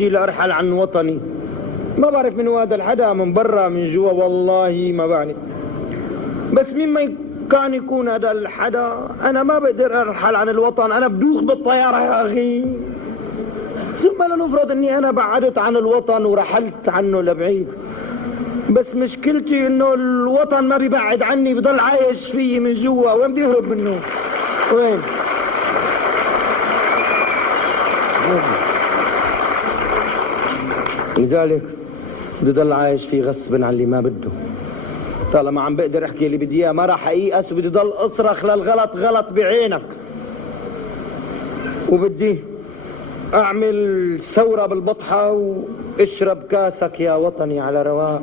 لأرحل عن وطني. ما بعرف من هذا الحدا، من برا من جوا والله ما بعرف، بس مما كان يكون هذا الحدا أنا ما بقدر أرحل عن الوطن. أنا بدوخ بالطيارة يا أخي. ثم لنفرض أني أنا بعدت عن الوطن ورحلت عنه لبعيد، بس مشكلتي إنه الوطن ما بيبعد عني، بضل عايش فيي من جوا. وين بدي أهرب منه؟ وين؟ لذلك بدي ضل عايش فيه غصبا عن اللي ما بده. طالما عم بقدر احكي اللي بدي اياه ما راح ايأس، وبدي ضل اصرخ للغلط غلط بعينك، وبدي اعمل ثورة بالبطحة واشرب كاسك يا وطني على رواق.